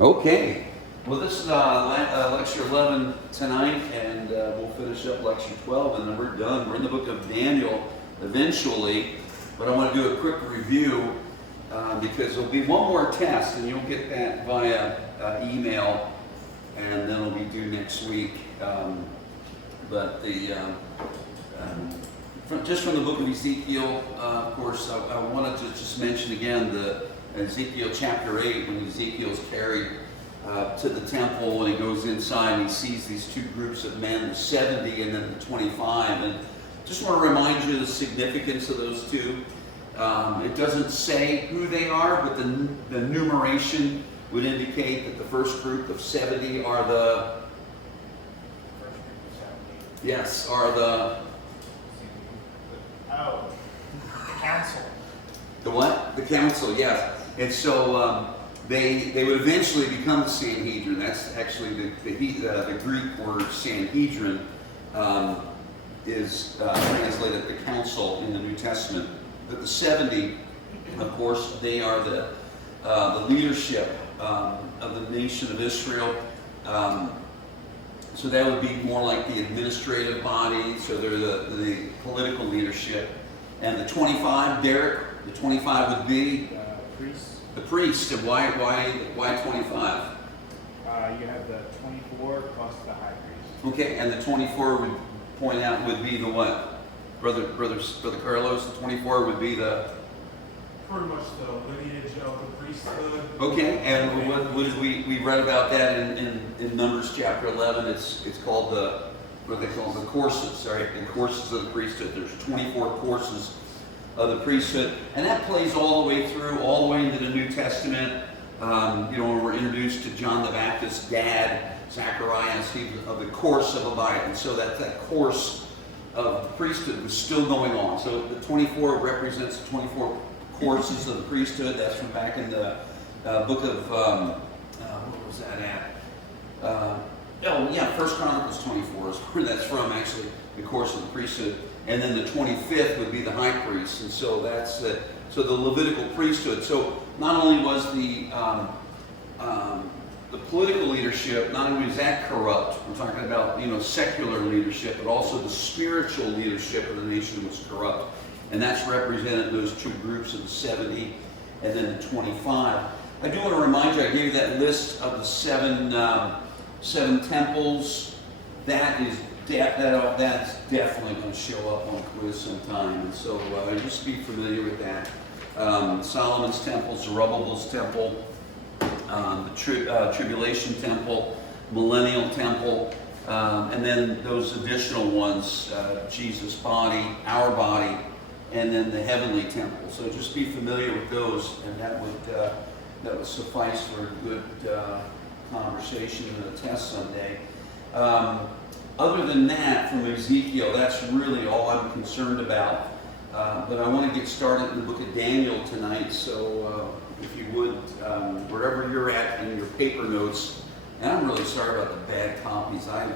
Okay. Well, this is lecture 11 tonight, and we'll finish up lecture 12, and then we're done. We're in the book of Daniel eventually, but I want to do a quick review because there'll be one more test, and you'll get that via email, and then it'll be due next week. But just from the book of Ezekiel, of course, I wanted to just mention again the Ezekiel chapter 8, when Ezekiel's carried to the temple, when he goes inside and he sees these two groups of men, the 70 and then the 25. And just want to remind you of the significance of those two. It doesn't say who they are, but the numeration would indicate that the first group of 70 are the... Yes, are the... Oh, the council. The what? The council, yes. And so they would eventually become the Sanhedrin. That's actually the Greek word Sanhedrin is translated the council in the New Testament. But the 70, of course, they are the leadership of the nation of Israel. So that would be more like the administrative body. So they're the political leadership. And the 25, Derek, the 25 would be Priests. the priest. And why 25? You have the 24 plus the high priest. Okay, and the 24 would point out would be the what? Brother Carlos, the 24 would be the... Pretty much the lineage of the priesthood. Okay, and what did we read about that in Numbers chapter 11? It's called what they call the courses, right? The courses of the priesthood. There's 24 courses of the priesthood, and that plays all the way through, all the way into the New Testament. When we're introduced to John the Baptist's dad, Zacharias, of the course of Abide, and so that course of the priesthood was still going on. So the 24 represents the 24 courses of the priesthood. That's from back in the book of what was that at? First Chronicles 24 is where that's from, actually, the course of the priesthood. And then the 25th would be the high priest, and so that's the Levitical priesthood. So not only was the political leadership, not only was that corrupt, we're talking about secular leadership, but also the spiritual leadership of the nation was corrupt. And that's represented in those two groups of the 70 and then the 25. I do want to remind you, I gave you that list of the seven temples. That's definitely going to show up on a quiz sometime. And so just be familiar with that. Solomon's temple, Zerubbabel's temple, the Tribulation temple, Millennial temple, and then those additional ones, Jesus' body, our body, and then the heavenly temple. So just be familiar with those, and that would suffice for a good conversation and a test someday. Other than that, from Ezekiel, that's really all I'm concerned about. But I want to get started in the book of Daniel tonight. So if you would, wherever you're at in your paper notes, and I'm really sorry about the bad copies. I've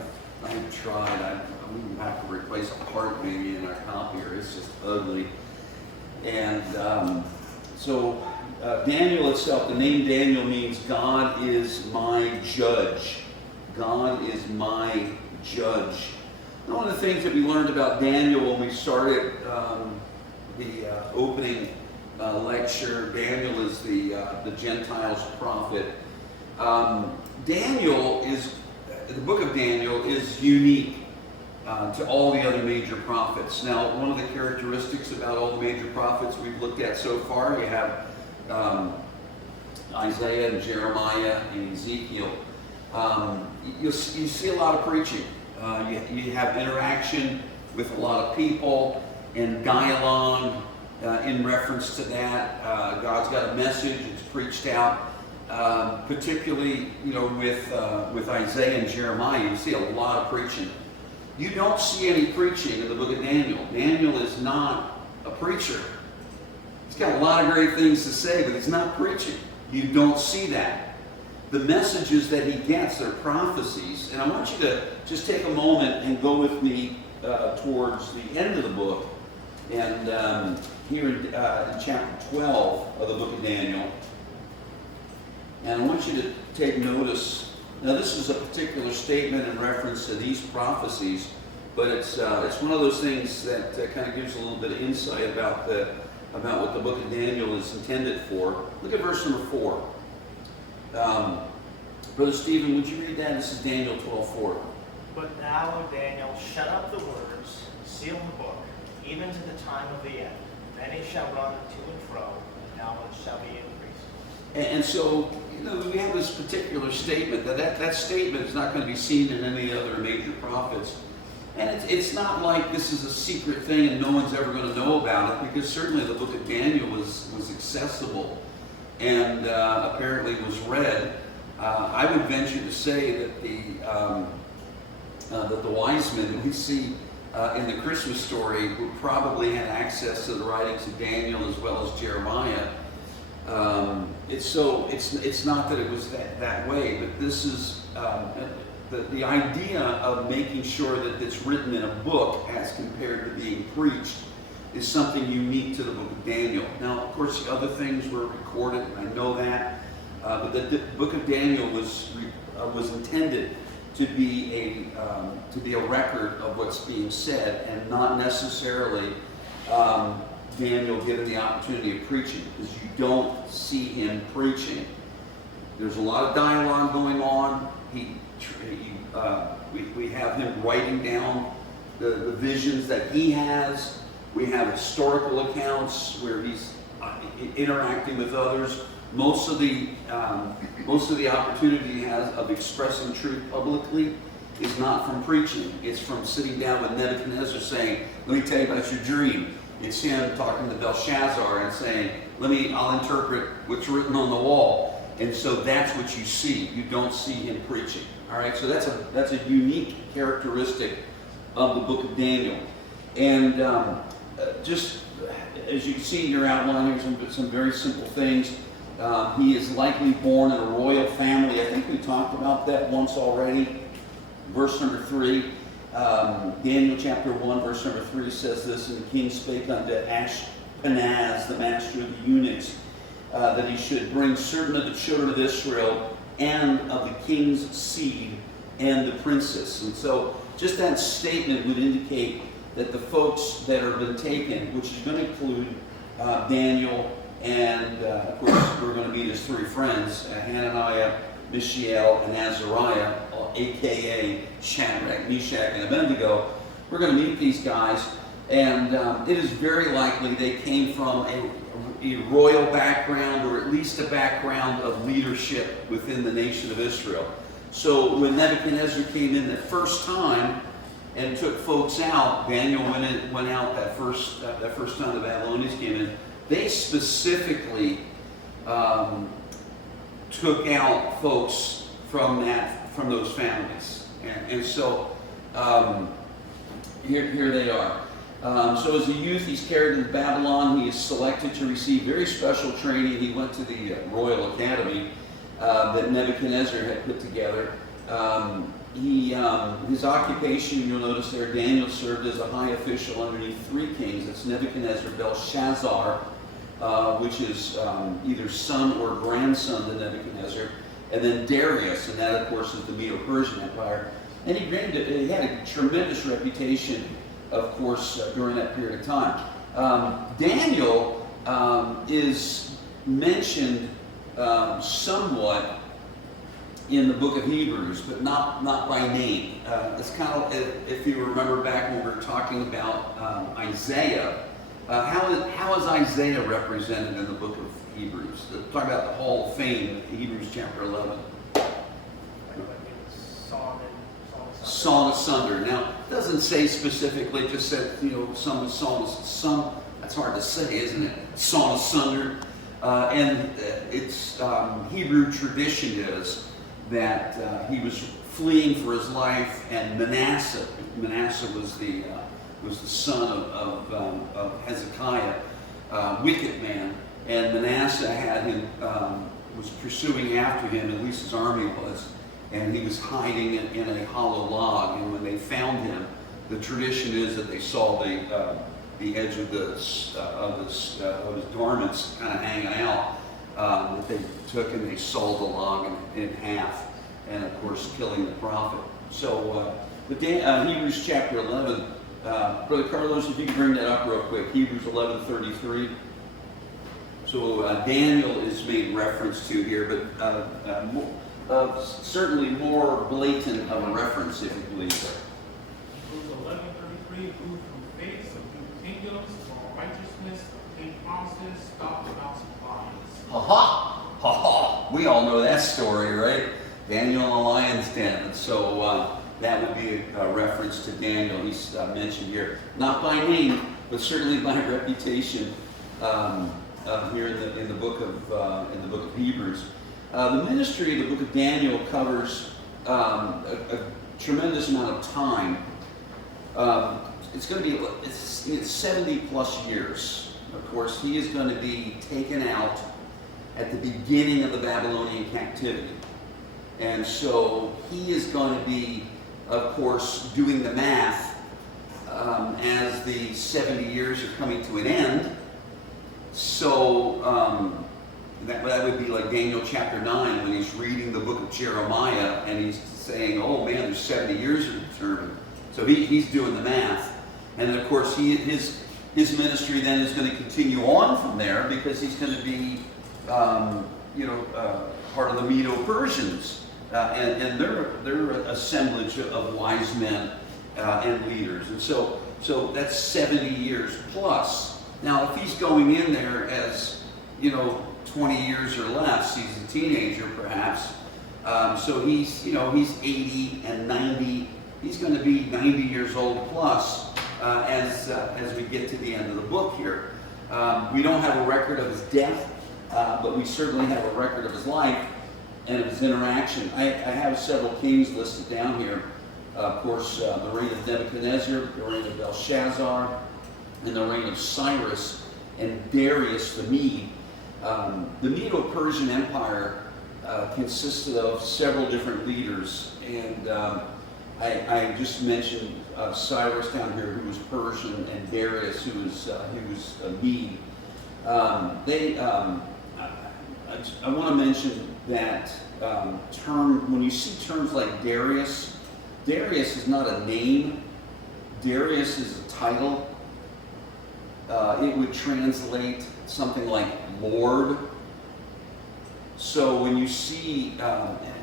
tried. We have to replace a part maybe in our copier. It's just ugly. And so Daniel itself, the name Daniel means God is my judge. God is my judge. And one of the things that we learned about Daniel when we started the opening lecture, Daniel is the Gentiles' prophet. The book of Daniel is unique to all the other major prophets. Now, one of the characteristics about all the major prophets we've looked at so far, you have Isaiah and Jeremiah and Ezekiel. You see a lot of preaching. You have interaction with a lot of people and dialogue in reference to that. God's got a message. It's preached out. Particularly, with Isaiah and Jeremiah, you see a lot of preaching. You don't see any preaching in the book of Daniel. Daniel is not a preacher. He's got a lot of great things to say, but he's not preaching. You don't see that. The messages that he gets are prophecies. And I want you to just take a moment and go with me towards the end of the book. And here in chapter 12 of the book of Daniel. And I want you to take notice. Now, this is a particular statement in reference to these prophecies, but it's one of those things that kind of gives a little bit of insight about what the book of Daniel is intended for. Look at verse number 4. Brother Stephen, would you read that? This is Daniel 12:4. But now, O Daniel, shut up the words, seal the book, even to the time of the end. Many shall run to and fro, and knowledge shall be increased. And so, we have this particular statement, that statement is not going to be seen in any other major prophets. And it's not like this is a secret thing and no one's ever going to know about it, because certainly the book of Daniel was accessible and apparently was read. I would venture to say that the wise men that we see in the Christmas story would probably have access to the writings of Daniel as well as Jeremiah. It's not that it was that way, but this is the idea of making sure that it's written in a book as compared to being preached is something unique to the book of Daniel. Now, of course, other things were recorded, and I know that, but the book of Daniel was intended to be a record of what's being said, and not necessarily Daniel given the opportunity of preaching, because you don't see him preaching. There's a lot of dialogue going on. We have him writing down the visions that he has. We have historical accounts where he's interacting with others. Most of the opportunity he has of expressing truth publicly is not from preaching. It's from sitting down with Nebuchadnezzar saying, "Let me tell you about your dream." It's him talking to Belshazzar and saying, I'll interpret what's written on the wall. And so that's what you see. You don't see him preaching. All right, so that's a unique characteristic of the book of Daniel. And just as you can see in your outline, here's some very simple things. He is likely born in a royal family. I think we talked about that once already. Verse number 3, Daniel chapter 1, verse number 3 says this, "And the king spake unto Ashpenaz, the master of the eunuchs, that he should bring certain of the children of Israel and of the king's seed and the princess." And so just that statement would indicate that the folks that have been taken, which is going to include Daniel and, of course, we're going to meet his three friends, Hananiah, Mishael, and Azariah, a.k.a. Shadrach, Meshach, and Abednego. We're going to meet these guys, and it is very likely they came from a royal background, or at least a background of leadership within the nation of Israel. So when Nebuchadnezzar came in the first time and took folks out, Daniel went out that first time the Babylonians came in. They specifically took out folks from those families, and so here they are. So as a youth, he's carried into Babylon. He is selected to receive very special training. He went to the Royal Academy that Nebuchadnezzar had put together. His occupation, you'll notice there, Daniel served as a high official underneath three kings. That's Nebuchadnezzar, Belshazzar, which is either son or grandson to Nebuchadnezzar, and then Darius, and that, of course, is the Medo-Persian Empire. And he had a tremendous reputation, of course, during that period of time. Daniel is mentioned somewhat in the book of Hebrews, but not by name. It's kind of, if you remember back when we were talking about Isaiah, how is Isaiah represented in the book of Hebrews? Talk about the Hall of Fame, Hebrews chapter 11. Sawn asunder. Now, it doesn't say specifically, it just said, some that's hard to say, isn't it? Sawn asunder. And it's Hebrew tradition is that he was fleeing for his life, and Manasseh was the son of Hezekiah, wicked man, and Manasseh had him, was pursuing after him, at least his army was, and he was hiding in a hollow log. And when they found him, the tradition is that they saw the edge of his garments kind of hanging out. that they took and they sawed the log in half, and of course killing the prophet. So, Hebrews chapter 11, Brother Carlos, if you could bring that up real quick, Hebrews 11:33. So Daniel is made reference to here, but certainly more blatant of a reference, if you please. Hebrews 11:33, who through faith subdued kingdoms, for righteousness obtained promises, stopped about supplies. Ha ha! Ha ha! We all know that story, right? Daniel in the lion's den. And so that would be a reference to Daniel. He's mentioned here, not by name, but certainly by reputation. Here in the book of Hebrews, the ministry of the book of Daniel covers a tremendous amount of time. It's going to be it's 70 plus years. Of course, he is going to be taken out at the beginning of the Babylonian captivity, and so he is going to be, of course, doing the math as the 70 years are coming to an end. So that would be like Daniel chapter 9 when he's reading the book of Jeremiah and he's saying, oh man, there's 70 years to determine. So he's doing the math. And then of course his ministry then is going to continue on from there because he's going to be part of the Medo-Persians and their assemblage of wise men and leaders. And so that's 70 years plus. Now, if he's going in there as, 20 years or less, he's a teenager perhaps, so he's 80 and 90, he's going to be 90 years old plus as we get to the end of the book here. We don't have a record of his death, but we certainly have a record of his life and of his interaction. I have several kings listed down here. Of course, the reign of Nebuchadnezzar, the reign of Belshazzar, and the reign of Cyrus and Darius the Mede. The Medo-Persian Empire consisted of several different leaders, and I just mentioned Cyrus down here, who was Persian, and Darius, who was Mede. I want to mention that term, when you see terms like Darius is not a name. Darius is a title. It would translate something like Lord. So when you see,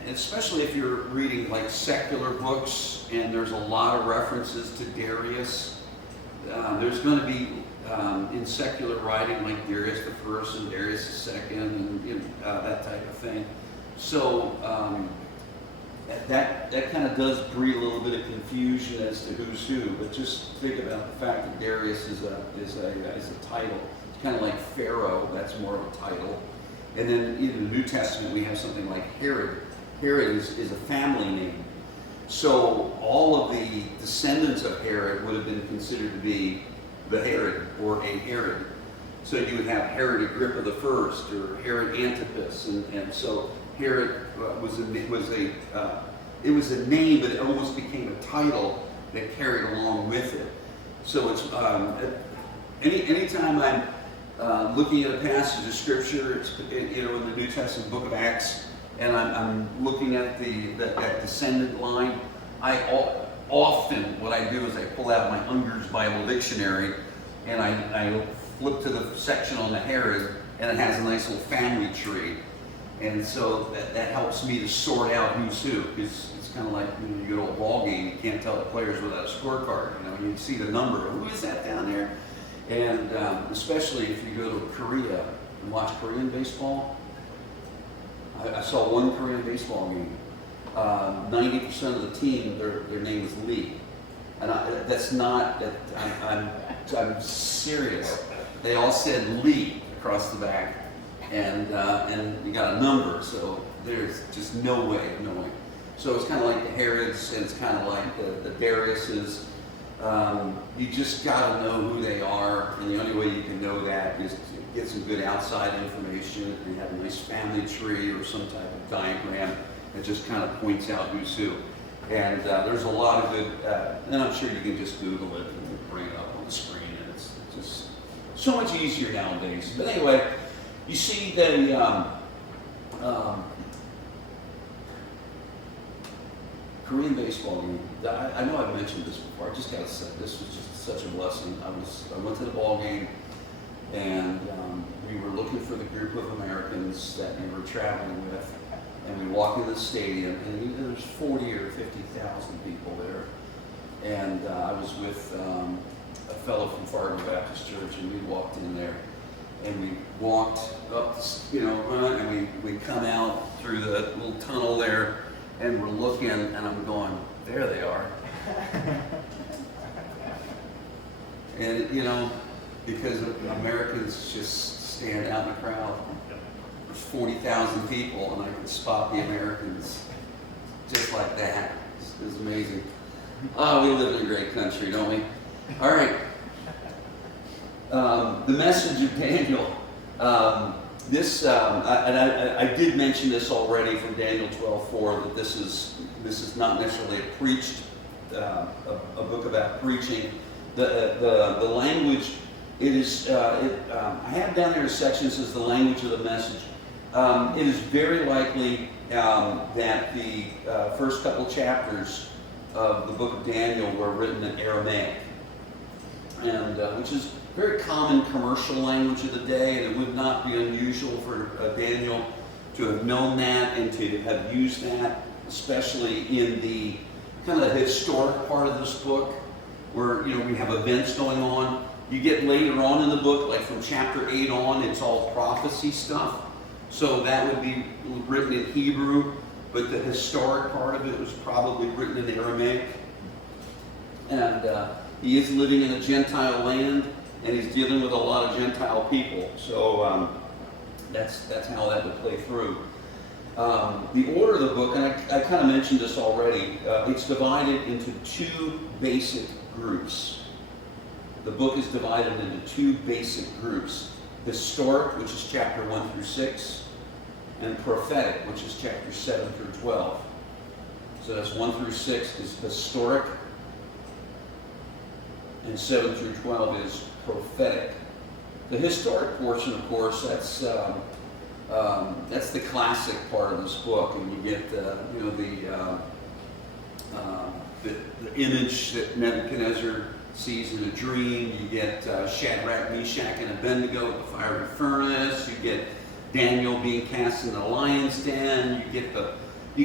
especially if you're reading like secular books and there's a lot of references to Darius, there's going to be in secular writing like Darius the First and Darius the Second and that type of thing. So that kind of does breed a little bit of confusion as to who's who. But just think about the fact that Darius is a title. It's kind of like Pharaoh. That's more of a title. And then in the New Testament we have something like Herod. Herod is a family name. So all of the descendants of Herod would have been considered to be the Herod or a Herod. So you would have Herod Agrippa the First or Herod Antipas, and so Herod was a name, but it almost became a title that carried along with it. So it's anytime I'm looking at a passage of Scripture, it's in the New Testament book of Acts, and I'm looking at that descendant line, often what I do is I pull out my Unger's Bible Dictionary and I flip to the section on the Herod, and it has a nice little family tree. And so that helps me to sort out who's who, because it's kind of like when you go to a ball game, you can't tell the players without a scorecard. You see the number, who is that down there? And especially if you go to Korea and watch Korean baseball. I saw one Korean baseball game. 90% of the team, their name is Lee. And I'm serious. They all said Lee across the back. And you got a number, so there's just no way. So it's kind of like the Herods, and it's kind of like the Dariuses. You just got to know who they are, and the only way you can know that is to get some good outside information and have a nice family tree or some type of diagram that just kind of points out who's who. And there's a lot of good, and I'm sure you can just Google it and bring it up on the screen, and it's just so much easier nowadays. But anyway, You see the Korean baseball game. I know I've mentioned this before. I just gotta say, this was just such a blessing. I went to the ball game, and we were looking for the group of Americans that we were traveling with, and we walked in the stadium, and there's 40 or 50,000 people there, and I was with a fellow from Fargo Baptist Church, and we walked in there, and we walked up, and we come out through the little tunnel there, and we're looking, and I'm going, there they are. And, because Americans just stand out in the crowd. There's 40,000 people, and I can spot the Americans just like that. It's amazing. Oh, we live in a great country, don't we? All right. The message of Daniel. I did mention this already from Daniel 12:4, that this is not necessarily a preached a book about preaching. The language, it is. I have down there a section that says the language of the message. It is very likely that the first couple chapters of the book of Daniel were written in Aramaic, and which is very common commercial language of the day, and it would not be unusual for Daniel to have known that and to have used that, especially in the kind of historic part of this book, where we have events going on. You get later on in the book, like from chapter 8 on, it's all prophecy stuff. So that would be written in Hebrew, but the historic part of it was probably written in Aramaic. And he is living in a Gentile land, and he's dealing with a lot of Gentile people. So that's how that would play through. The order of the book, and I kind of mentioned this already, it's divided into two basic groups. The book is divided into two basic groups. Historic, which is chapter 1 through 6, and prophetic, which is chapters 7 through 12. So that's 1 through 6 is historic, and 7 through 12 is prophetic. The historic portion, of course, that's the classic part of this book, and you get the image that Nebuchadnezzar sees in a dream. You get Shadrach, Meshach, and Abednego at the fiery furnace. You get Daniel being cast in the lion's den. You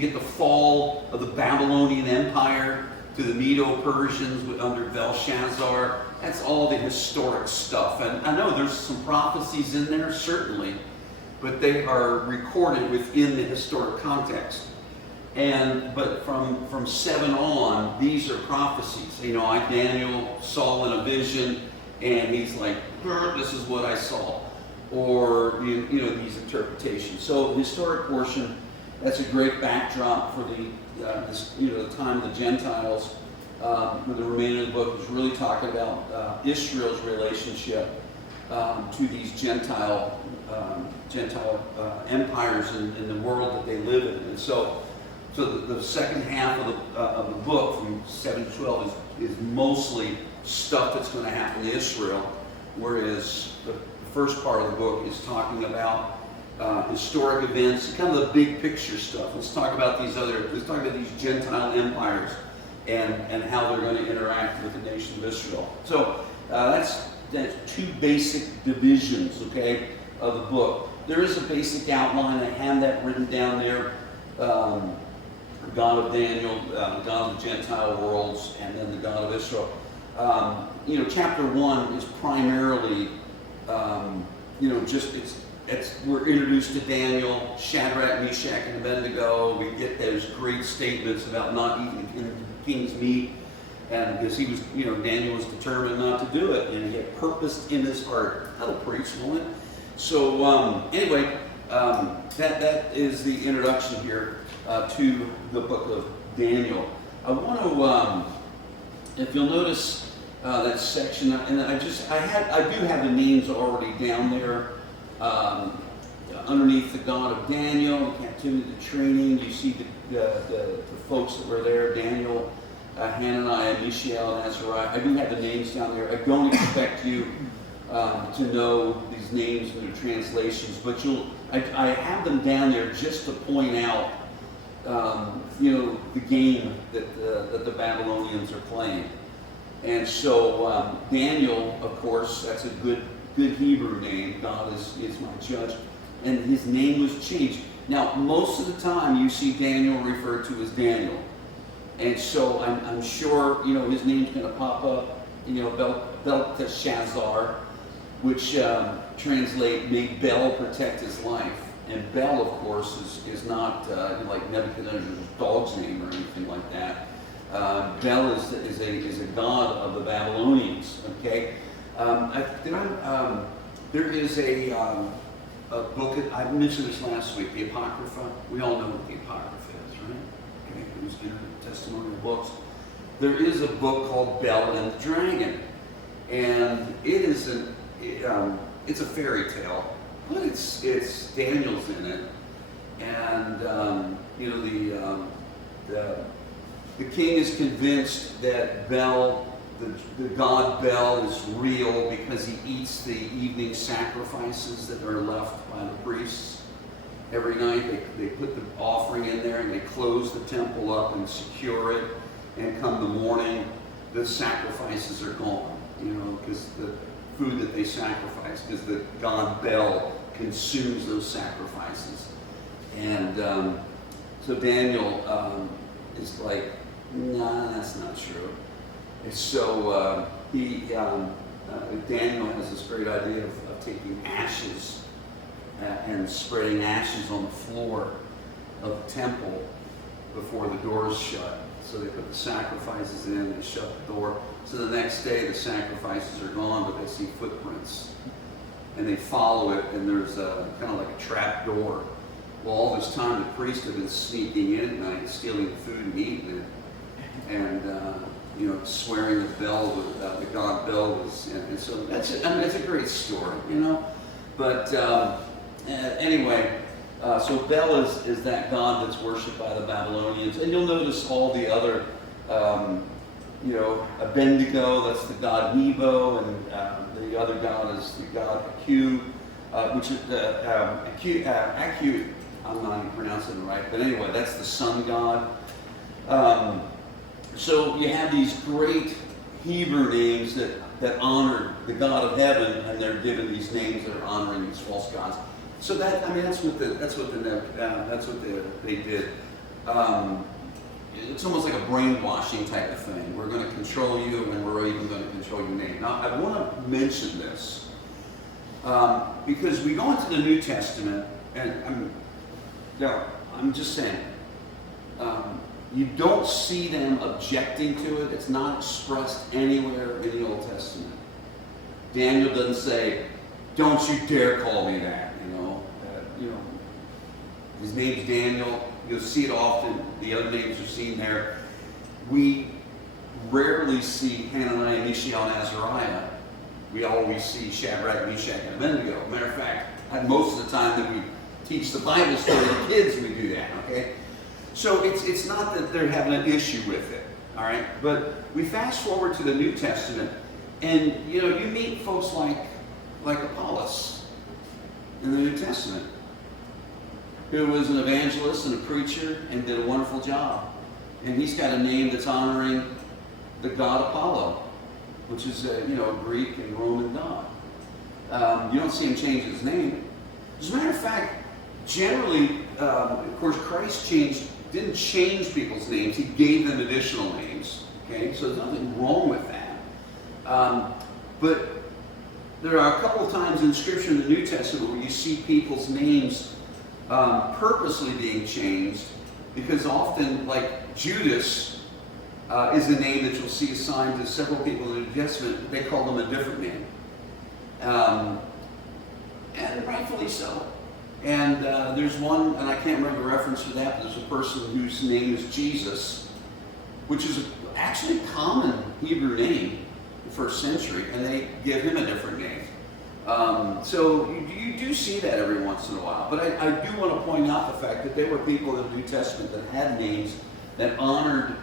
get the fall of the Babylonian Empire to the Medo-Persians under Belshazzar. That's all the historic stuff. And I know there's some prophecies in there, certainly, but they are recorded within the historic context. But from 7 on, these are prophecies. Daniel saw in a vision, and he's like, this is what I saw. Or, these interpretations. So the historic portion, that's a great backdrop for the time of the Gentiles. The remainder of the book is really talking about Israel's relationship to these Gentile empires in the world that they live in. And so the second half of the book, from 7 to 12, is mostly stuff that's going to happen to Israel, whereas the first part of the book is talking about historic events, kind of the big picture stuff. Let's talk about these Gentile empires and how they're going to interact with the nation of Israel. So that's two basic divisions, okay, of the book. There is a basic outline. I have that written down there. God of Daniel, God of the Gentile worlds, and then the God of Israel. Chapter 1 is primarily, we're introduced to Daniel, Shadrach, Meshach, and Abednego. We get those great statements about not eating the king's meat, and because he was, Daniel was determined not to do it, and he had purposed in his heart. That'll preach, won't it? So anyway, that is the introduction here to the book of Daniel. I want to, if you'll notice that section, and I do have the names already down there. Underneath the God of Daniel, captivity to training, you see the folks that were there: Daniel, Hananiah, Mishael, and Azariah. I do have the names down there. I don't expect you to know these names and their translations, but I have them down there just to point out, the game that the Babylonians are playing. And so Daniel, of course, that's a good Hebrew name. God is my judge. And his name was changed. Now, most of the time you see Daniel referred to as Daniel. And so I'm sure, his name's going to pop up, Belteshazzar, which translate, may Bel protect his life. And Bel, of course, is not like Nebuchadnezzar's dog's name or anything like that. Bel is a god of the Babylonians. Okay, there is a book. I mentioned this last week, the Apocrypha. We all know what the Apocrypha is, right? Okay, who's in the testimonial books. There is a book called Bel and the Dragon, and it is it's a fairy tale, but it's Daniel's in it, and the king is convinced that Bel, the god Bel, is real because he eats the evening sacrifices that are left by the priests. Every night they put the offering in there and they close the temple up and secure it, and come the morning, the sacrifices are gone, because the food that they sacrifice, because the god Bel consumes those sacrifices. And so Daniel is like, nah, that's not true. And so Daniel has this great idea of taking ashes and spreading ashes on the floor of the temple before the doors shut. So they put the sacrifices in, they shut the door. So the next day the sacrifices are gone, but they see footprints. And they follow it, and there's kind of like a trap door. Well, all this time the priests have been sneaking in at night, stealing the food and eating it. And swearing that the god Bel was, and so that's it. I mean, it's a great story, But anyway, so Bel is that god that's worshipped by the Babylonians, and you'll notice all the other, Abednego, that's the god Nebo, and the other god is the god Aku, which is Aku. I'm not even pronouncing it right, but anyway, that's the sun god. So you have these great Hebrew names that honor the God of heaven, and they're given these names that are honoring these false gods. So that's what they did. It's almost like a brainwashing type of thing. We're going to control you, and we're even going to control your name. Now, I want to mention this because we go into the New Testament, and I'm just saying. You don't see them objecting to it. It's not expressed anywhere in the Old Testament. Daniel doesn't say, "Don't you dare call me that." His name's Daniel. You'll see it often. The other names are seen there. We rarely see Hananiah, Mishael, and Azariah. We always see Shadrach, Meshach, and Abednego. Matter of fact, most of the time that we teach the Bible story to the kids, we do that. Okay. So it's not that they're having an issue with it, all right? But we fast forward to the New Testament, and you meet folks like Apollos in the New Testament, who was an evangelist and a preacher and did a wonderful job. And he's got a name that's honoring the god Apollo, which is a Greek and Roman god. You don't see him change his name. As a matter of fact, generally, of course, Christ didn't change people's names. He gave them additional names. Okay, so there's nothing wrong with that. But there are a couple of times in Scripture in the New Testament where you see people's names purposely being changed, because often, like Judas is a name that you'll see assigned to several people in the New Testament. They call them a different name, and rightfully so. And there's one, and I can't remember the reference for that, but there's a person whose name is Jesus, which is actually a common Hebrew name in the first century, and they give him a different name. So you do see that every once in a while. But I do want to point out the fact that there were people in the New Testament that had names that honored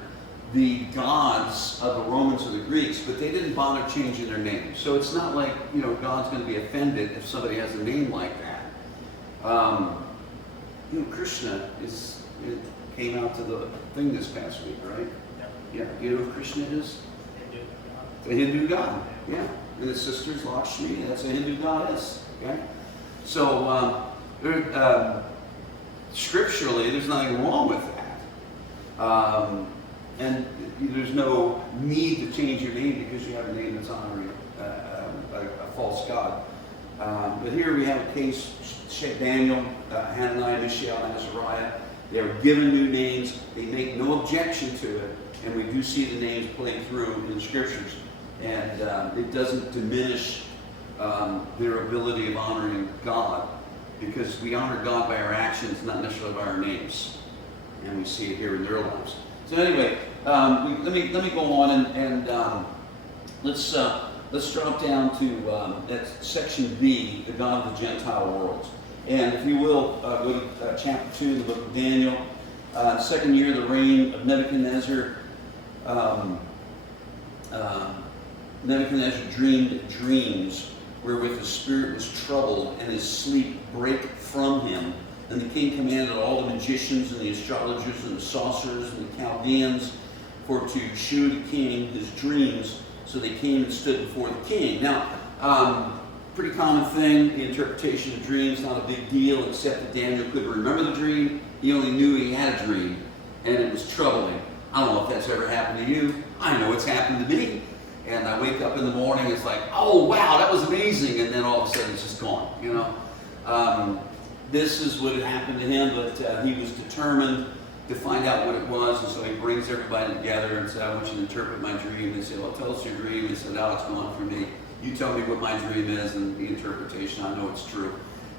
the gods of the Romans or the Greeks, but they didn't bother changing their names. So it's not like, God's going to be offended if somebody has a name like that. Krishna it came out to the thing this past week, right? Yeah. You know who Krishna is? Hindu. The Hindu god. Yeah. And his sister's Lakshmi. That's a Hindu goddess. Okay. So scripturally, there's nothing wrong with that. And there's no need to change your name because you have a name that's honoring a false god. But here we have a case, Daniel, Hananiah, Mishael, and Azariah. They are given new names. They make no objection to it. And we do see the names played through in the scriptures. And it doesn't diminish their ability of honoring God, because we honor God by our actions, not necessarily by our names. And we see it here in their lives. So anyway, let me go on and let's drop down to that's section B, the God of the Gentile worlds. And if you will, go to chapter 2 of the book of Daniel. Second year of the reign of Nebuchadnezzar. Nebuchadnezzar dreamed dreams wherewith his spirit was troubled and his sleep brake from him. And the king commanded all the magicians and the astrologers and the sorcerers and the Chaldeans for to shew the king his dreams. So they came and stood before the king. Now, pretty common thing, the interpretation of dreams, not a big deal, except that Daniel couldn't remember the dream. He only knew he had a dream, and it was troubling. I don't know if that's ever happened to you. I know it's happened to me. And I wake up in the morning, it's like, oh wow, that was amazing, and then all of a sudden it's just gone, This is what had happened to him, but he was determined to find out what it was, and so he brings everybody together and said, I want you to interpret my dream. They said, well, tell us your dream. He said, oh, it's gone for me. You tell me what my dream is and the interpretation, I know it's true.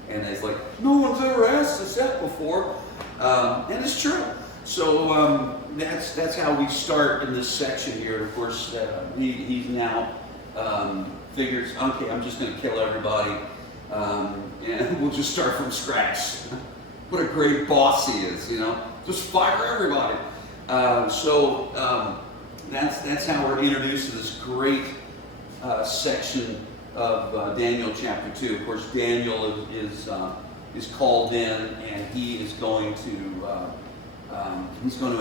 And it's like, no one's ever asked us that before. And it's true. So that's how we start in this section here. Of course, he's now figures, okay, I'm just going to kill everybody. And we'll just start from scratch. What a great boss he is, Just fire everybody. So that's how we're introduced to this great section of Daniel chapter 2. Of course, Daniel is called in, and he is going to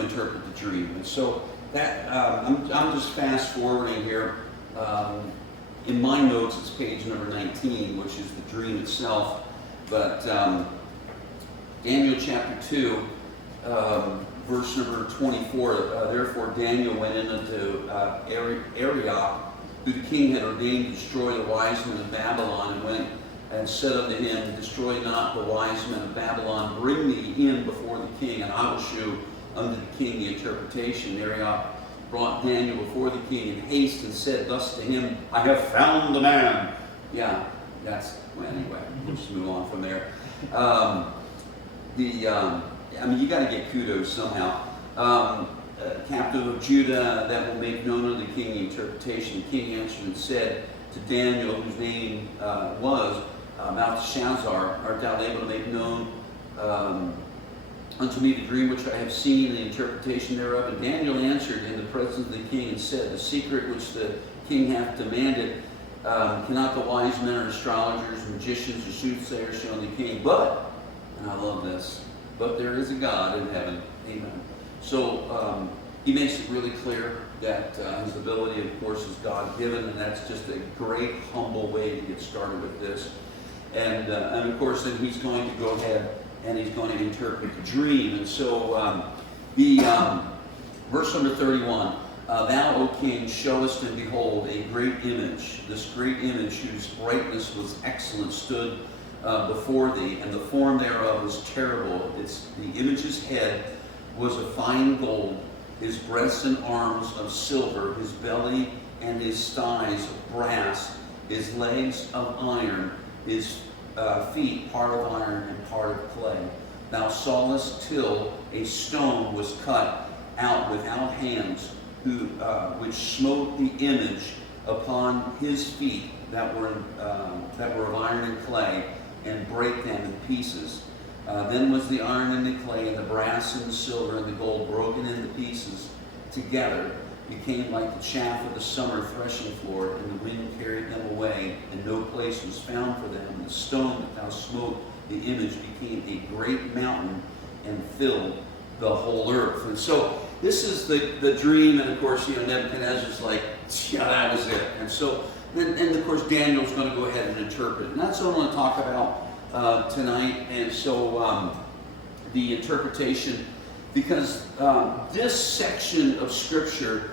interpret the dream. And so that I'm just fast forwarding here. In my notes, it's page number 19, which is the dream itself. But Daniel chapter 2, verse number 24. Therefore Daniel went into Arioch, who the king had ordained to destroy the wise men of Babylon, and went and said unto him, destroy not the wise men of Babylon, bring me in before the king, and I will shew unto the king the interpretation. Arioch brought Daniel before the king in haste and said thus to him, I have found the man. Yeah, anyway, we'll just move on from there. You got to get kudos somehow. Captive of Judah, that will make known unto the king the interpretation. The king answered and said to Daniel, whose name was Belteshazzar, art thou able to make known unto me the dream which I have seen and the interpretation thereof? And Daniel answered in the presence of the king and said, the secret which the king hath demanded cannot the wise men or astrologers, magicians, or soothsayers show unto the king, but, and I love this, but there is a God in heaven. Amen. So he makes it really clear that his ability, of course, is God-given, and that's just a great, humble way to get started with this. And of course, then he's going to go ahead and he's going to interpret the dream. And so verse number 31, thou, O king, showest and behold a great image. This great image, whose brightness was excellent, stood before thee, and the form thereof was terrible. The image's head was of fine gold, his breasts and arms of silver, his belly and his thighs of brass, his legs of iron, his feet part of iron and part of clay. Thou sawest till a stone was cut out without hands, which smote the image upon his feet that were of iron and clay, and brake them in pieces. Then was the iron and the clay and the brass and the silver and the gold broken into pieces, together became like the chaff of the summer threshing floor, and the wind carried them away, and no place was found for them. And the stone that thou smote the image became a great mountain and filled the whole earth. And so this is the dream, and of course, Nebuchadnezzar's like, yeah, that was it. And so, and of course, Daniel's going to go ahead and interpret it. And that's what I want to talk about tonight. And so the interpretation, because this section of Scripture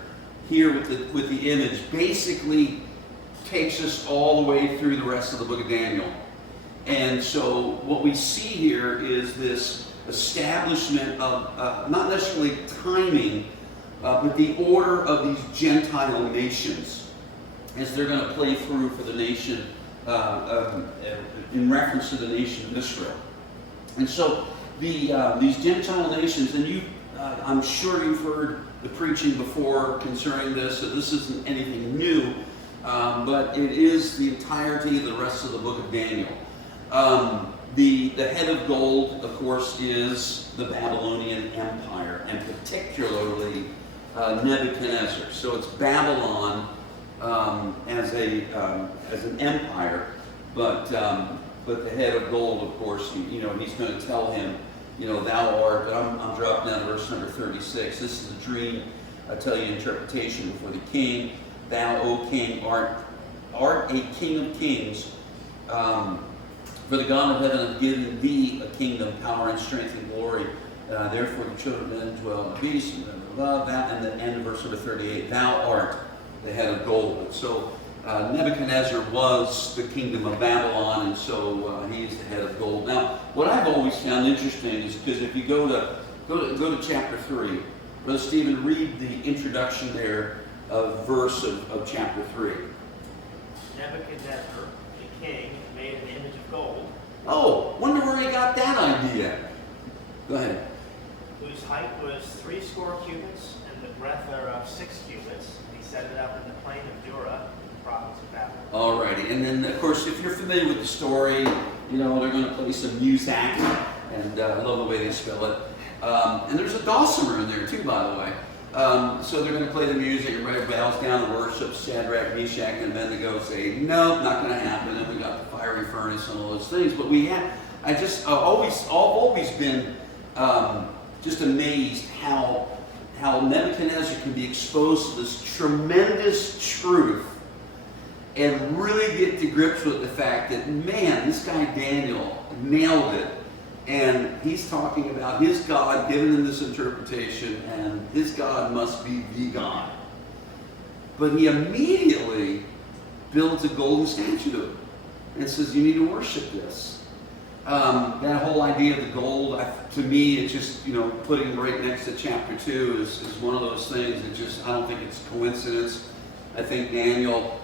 here with the image basically takes us all the way through the rest of the book of Daniel. And so what we see here is this establishment of, not necessarily timing, but the order of these Gentile nations as they're going to play through for the nation, in reference to the nation of Israel. And so these Gentile nations, and I'm sure you've heard the preaching before concerning this, so this isn't anything new, but it is the entirety of the rest of the book of Daniel. The head of gold, of course, is the Babylonian Empire, and particularly Nebuchadnezzar. So it's Babylon as an empire, but the head of gold, of course, he's going to tell him, thou art. But I'm dropping down to verse number 36. This is a dream. I tell you interpretation before the king. Thou, O king, art a king of kings. For the God of heaven hath given thee a kingdom, power, and strength, and glory. Therefore the children of men dwell in peace, and above that, and the end of verse number 38. Thou art the head of gold. So Nebuchadnezzar was the kingdom of Babylon, and so he's the head of gold. Now, what I've always found interesting is because if you go to chapter 3, Brother Stephen, read the introduction there of verse of chapter 3. Nebuchadnezzar, the king, made an image of gold. Oh, wonder where he got that idea. Go ahead. Whose height was 80 cubits, and the breadth thereof 6 cubits. He set it up in the plain of Dura, in the province of Babylon. Alrighty, and then of course, if you're familiar with the story, they're going to play some music, and I love the way they spell it. And there's a dulcimer in there too, by the way. So they're going to play the music, everybody bows down and worships. Shadrach, Meshach, and Abednego say, nope, not going to happen. And we got the fiery furnace and all those things. But I've always been just amazed how Nebuchadnezzar can be exposed to this tremendous truth and really get to grips with the fact that, man, this guy Daniel nailed it. And he's talking about his God giving him this interpretation, and his God must be the God. But he immediately builds a golden statue to him and says, you need to worship this. That whole idea of the gold, to me, it's just, putting it right next to chapter 2 is one of those things that I don't think it's coincidence. I think Daniel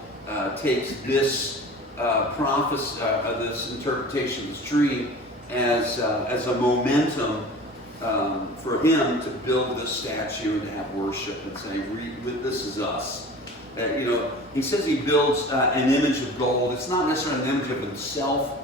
takes this prophecy, this interpretation, this dream, as a momentum for him to build this statue and to have worship and say, this is us. He says he builds an image of gold. It's not necessarily an image of himself.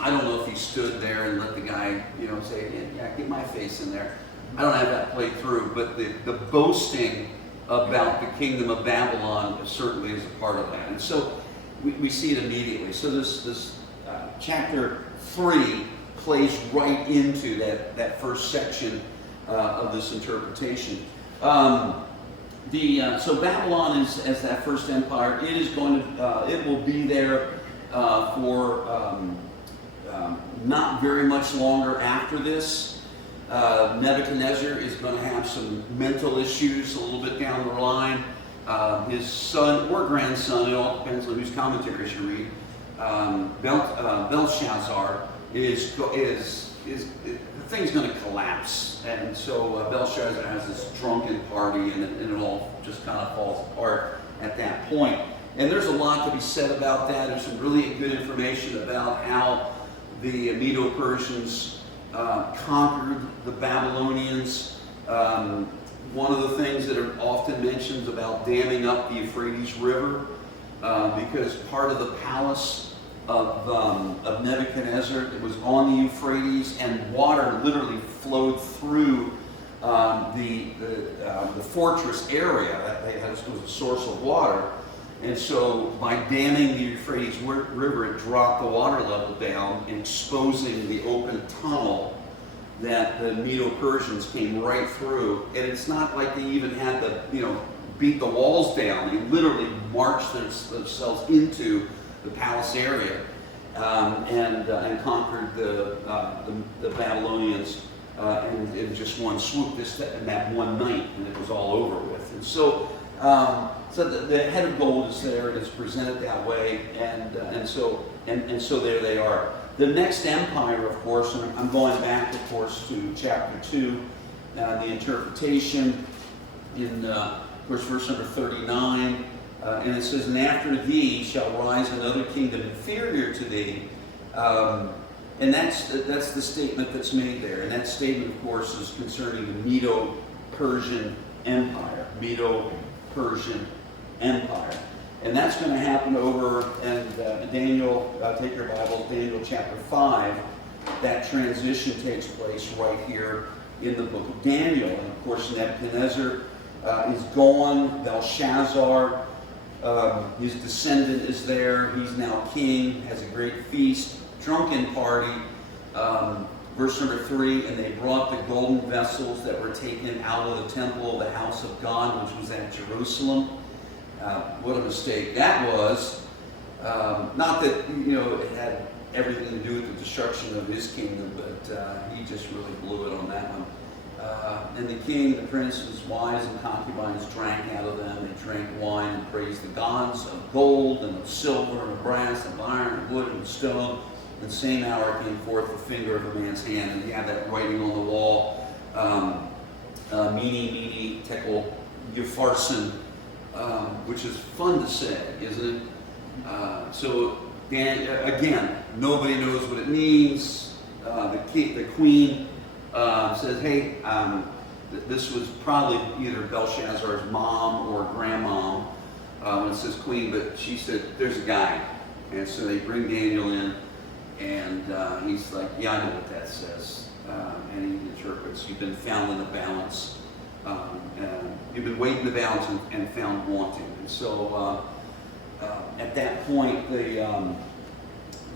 I don't know if he stood there and let the guy, say, yeah, get my face in there. I don't have that played through. But the boasting about the kingdom of Babylon certainly is a part of that. And so we see it immediately. So this chapter 3 plays right into that first section of this interpretation. So Babylon is as that first empire. It is going to. It will be there for not very much longer after this. Nebuchadnezzar is going to have some mental issues a little bit down the line. His son or grandson, it all depends on whose commentaries you read. Belshazzar the thing's going to collapse, and so Belshazzar has this drunken party, and it all just kind of falls apart at that point. And there's a lot to be said about that. There's some really good information about how the Medo-Persians conquered the Babylonians. One of the things that are often mentioned about damming up the Euphrates River, because part of the palace of Nebuchadnezzar, it was on the Euphrates, and water literally flowed through the fortress area that was a source of water. And so by damming the Euphrates River, it dropped the water level down, exposing the open tunnel that the Medo-Persians came right through. And it's not like they even had to, beat the walls down. They literally marched themselves into the palace area and conquered the Babylonians in just one swoop, in that one night, and it was all over with. And so, the head of gold is there, and it's presented that way, and so there they are. The next empire, of course, and I'm going back, of course, to chapter 2, the interpretation in, of course, verse number 39, and it says, "And after thee shall rise another kingdom inferior to thee." And that's the statement that's made there. And that statement, of course, is concerning the Medo-Persian Empire. Medo-Persian Empire. And that's going to happen over, and Daniel, take your Bible, Daniel chapter 5, that transition takes place right here in the book of Daniel. And of course, Nebuchadnezzar is gone, Belshazzar, his descendant is there, he's now king, has a great feast, drunken party. Verse number 3, "And they brought the golden vessels that were taken out of the temple of the house of God, which was at Jerusalem." What a mistake that was. Not that, it had everything to do with the destruction of his kingdom, but he just really blew it on that one. "And the king, the prince, his wives and concubines drank out of them. They drank wine and praised the gods of gold and of silver and of brass and of iron and wood and stone. And the same hour came forth the finger of a man's hand." And you have that writing on the wall, Mene, Tekel, Upharsin, which is fun to say, isn't it? So again, nobody knows what it means. The queen says, "Hey, this was probably either Belshazzar's mom or grandmom when it says queen," but she said, "There's a guy." And so they bring Daniel in, and he's like, "Yeah, I know what that says." And he interprets, "You've been found in the balance. You've been weighed in the balance and found wanting." And so at that point,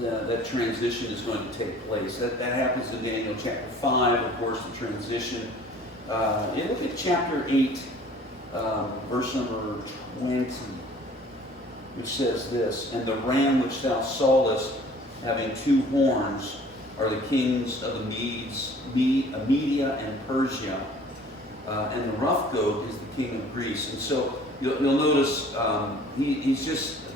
that transition is going to take place. That happens in Daniel chapter 5, of course, the transition. You look at chapter 8, verse number 20, which says this, "And the ram which thou sawest, having 2 horns, are the kings of the Media and Persia, and the rough goat is the king of Greece." And so you'll notice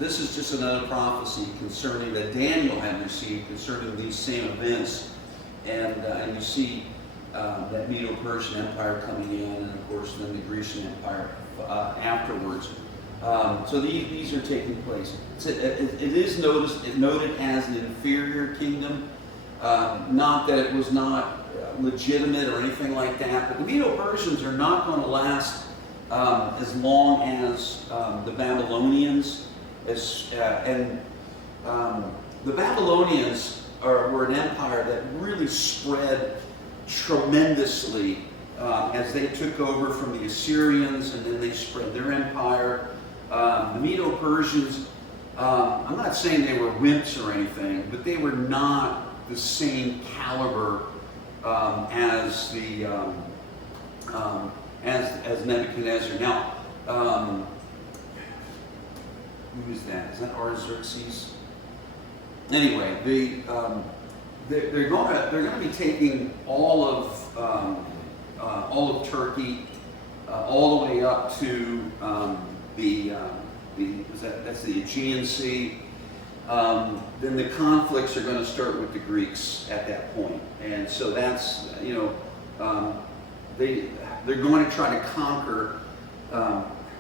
this is just another prophecy concerning that Daniel had received concerning these same events, and you see that Medo-Persian Empire coming in, and of course then the Grecian Empire afterwards. So these are taking place. It is noted as an inferior kingdom, not that it was not legitimate or anything like that, but the Medo-Persians are not going to last as long as the Babylonians. The Babylonians were an empire that really spread tremendously as they took over from the Assyrians, and then they spread their empire. The Medo-Persians, I'm not saying they were wimps or anything, but they were not the same caliber as Nebuchadnezzar. Now, who is that? Is that Artaxerxes? Anyway, they're going to be taking all of Turkey, all the way up to that's the Aegean Sea. Then the conflicts are going to start with the Greeks at that point, and so that's they're going to try to conquer.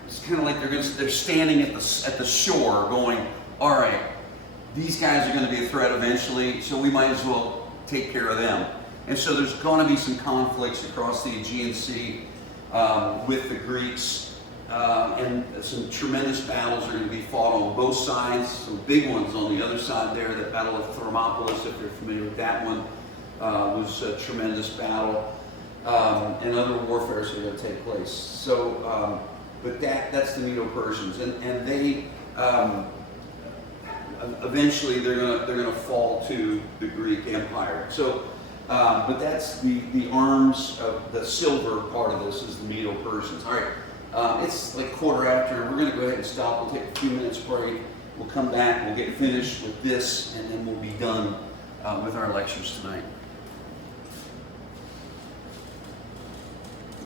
It's kind of like they're standing at the shore, going, "All right, these guys are going to be a threat eventually, so we might as well take care of them." And so there's going to be some conflicts across the Aegean Sea with the Greeks, and some tremendous battles are going to be fought on both sides. Some big ones on the other side there. The Battle of Thermopylae, if you're familiar with that one, was a tremendous battle. and other warfares that are going to take place. So, but that's the Medo-Persians, and they eventually they're going to fall to the Greek Empire. So, but that's the arms of the silver part of this is the Medo-Persians. All right, it's like 1:15. We're going to go ahead and stop. We'll take a few minutes break. We'll come back. We'll get finished with this, and then we'll be done with our lectures tonight.